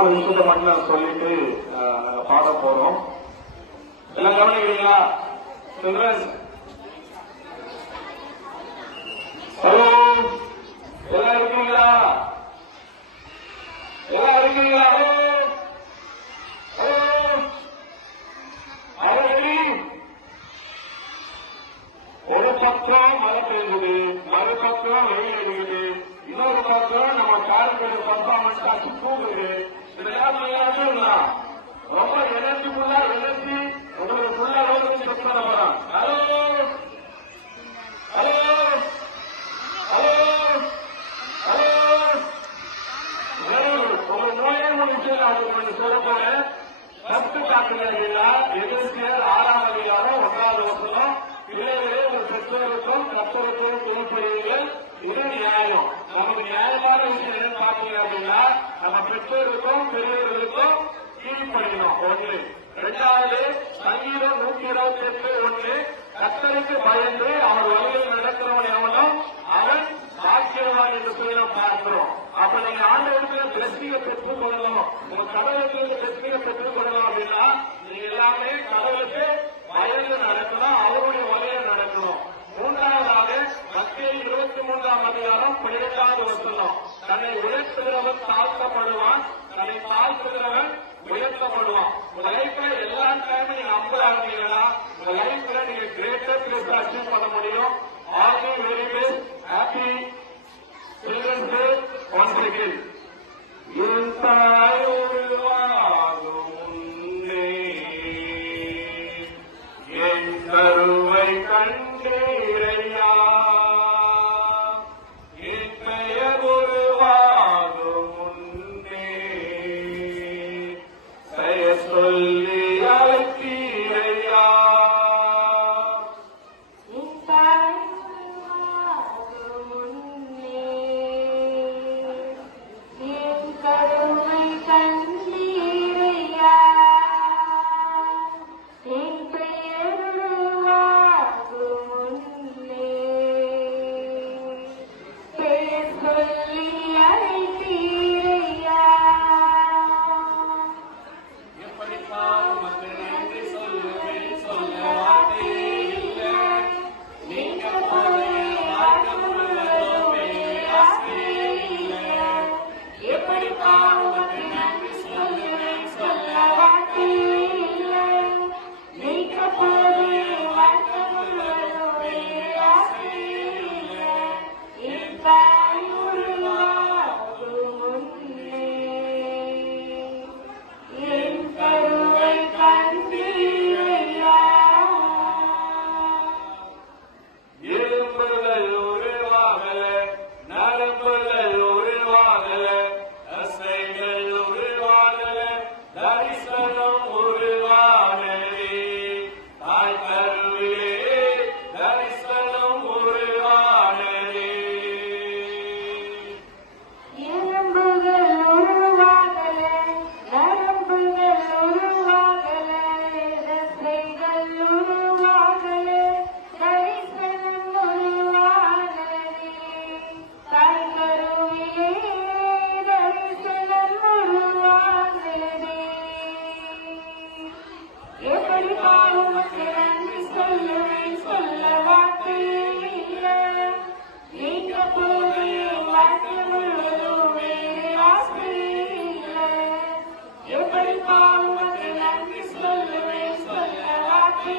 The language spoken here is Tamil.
மூணு விஷயத்தை மட்டும் சொல்லிட்டு நாங்க பாட போறோம். எல்லாம் கவனிக்கிறீங்களா? சில்ட்ரன், ஹலோ, எல்லாம் இருக்கீங்களா? எல்லாம் இருக்கீங்களா? ஒரு பக்கம் மழை பெய்யுது, மறுபக்கம் வெயில் அடிக்குது, இன்னொரு பக்கம் நம்ம கார்பரேட் பர்ஃபார்மன்ஸ் ஆச்சு தூங்குது. இதெல்லாம் ரொம்ப எனர்ஜிஃபுல்லா எனர்ஜி உங்களுக்கு ஃபுல் அளவுக்கு செக் பண்ண போறோம். ஹலோ ஹலோ ஹலோ ஹலோ, உங்க நோயே முடிச்சு அவங்களுக்கு சொல்ல போறேன். ஃபர்ஸ்ட் டாக்டர் எதிர்ச்சியர் 6ஆம் அதிகாரம் 1வது வசனம், பிள்ளைகளே ஒரு பெற்றோருக்கும் கற்றோருக்கும் துணைப்படுவீர்கள், இது நியாயம். நமக்கு நியாயமான விஷயம் என்னன்னு பாத்தீங்க அப்படின்னா, நம்ம பெற்றோருக்கும் பெரியவர்களுக்கும் கீழ்ப்படியணும். ஒன்று. இரண்டாவது, சங்கீதம் 128:1, கர்த்தருக்கு பயந்து அவர் வழியில் நடக்கிறவன் எவனும் அவன் பாக்கியவான் என்று சொல்லி நாம் பார்க்கிறோம். அப்ப நீங்க ஆண்டவருக்கு பிளஸ்டிகை பெற்றுக் கொள்ளணும், உங்க கடவுளுக்கு பிளஸ்டிகை பெற்றுக் கொள்ளணும் அப்படின்னா நீங்க எல்லாமே கடவுளுக்கு பயந்து நடக்கணும், அவருடைய வழியில் நடக்கணும். மூன்றாவதாக மத்தேயு 23ஆம் அதிகாரம் 12வது வசனம், தன்னை உயர்த்துகிறவன் தாழ்த்தப்படுவான், தன்னை தாழ்த்துகிறவன் உயர்த்தப்படுவான். உங்க லைஃப்ல எல்லா டைமும் நீங்க அம்பலாகிறீங்கன்னா உங்க லைஃப்ல நீங்க கிரேட்டர் கிரேஸ் அச்சீவ் பண்ண முடியும். All the very best. Happy children's day once again. என் தாய் உருவாகும் முன்னே என் கருவை கண்டீரையா, என் பெயர் உருவாகும் முன்னே பெயர் சொல்லி அழைத்தீரையா. எப்படி பாவம் நன்றி சொல்லுவேன் சொல்ல வார்த்தை